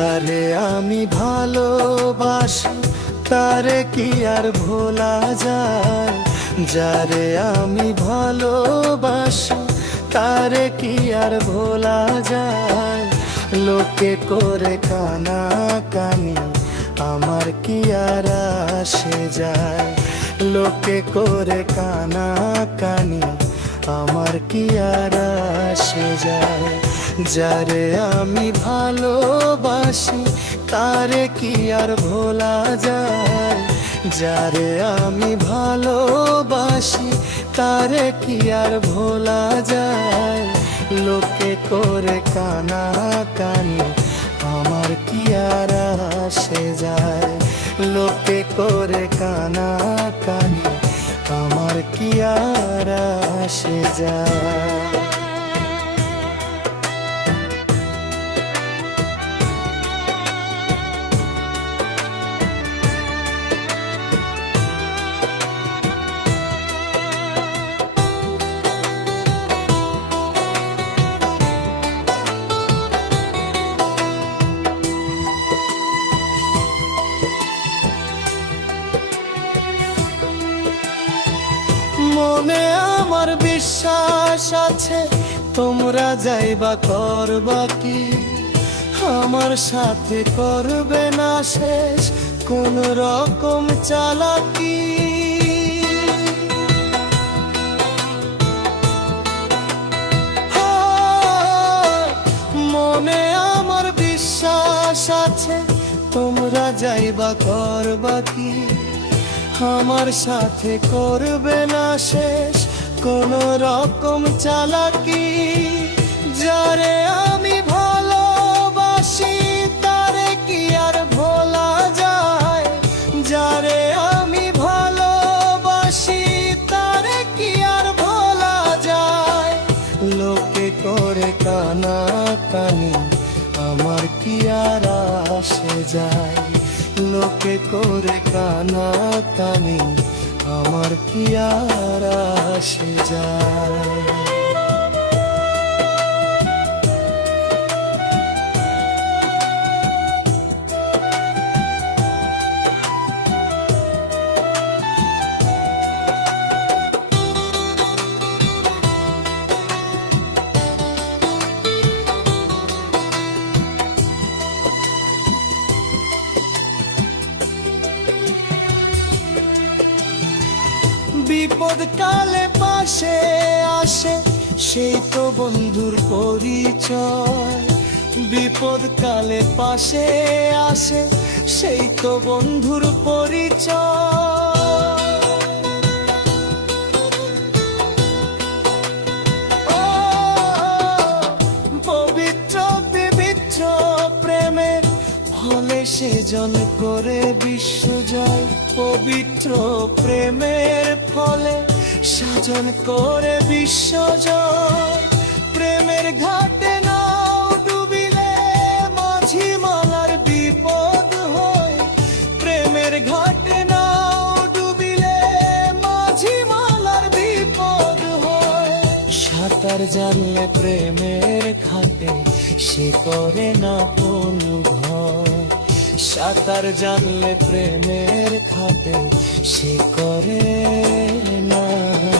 যারে আমি ভালোবাসি তারে কি আর ভোলা যায়, যারে আমি ভালোবাসি তারে কি আর ভোলা যায়। লোকে করে কানা কানি আমার কি আর আসে যায়, লোকে করে কানা কানি আমার কি আর আসে যায়। যারে আমি ভালোবাসি তারে কি আর ভোলা যায়, যারে আমি ভালোবাসি তারে কি আর ভোলা যায়। লোকে করে কানা কানি আমার কি আর আসে যায়, লোকে করে কানা কানি আমার কি আর আসে যায়। মনে আমার বিশ্বাস আছে তোমরা যাইবা করবা কি, আমার সাথে করবে না শেষ কোন রকম চালাকি। মনে আমার বিশ্বাস আছে তোমরা যাইবা করবা কি, আমার সাথে করবে না শেষ কোন রকম চালাকি। যারে আমি ভালোবাসি তারে কি আর ভোলা যায়, যারে আমি ভালোবাসি তারে কি আর ভোলা যায়। লোকে করে কানা কানি আমার কি আর আসে যায়, লোকে করে কানা কানি আমার কি আর আসে যায়। বিপদ কালে পাশে আসে সেই তো বন্ধুর পরিচয়, বিপদ কালে পাশে আসে সেই তো বন্ধুর পরিচয়। পবিত্র পবিত্র প্রেমের ফলে সেজন করে বিশ্বজয়, পবিত্র প্রেমের ফলে সাজন করে বিশ্বজয়। প্রেমের ঘাটে নাও ডুবিলে মাঝি মালার বিপদ হয়, প্রেমের ঘাটে নাও ডুবিলে মাঝি মালার বিপদ হয়। সাঁতার জানলে প্রেমের ঘাটে সে করে না কোন ভয়, সাঁতার জানলে প্রেমের ঘাটে সে করে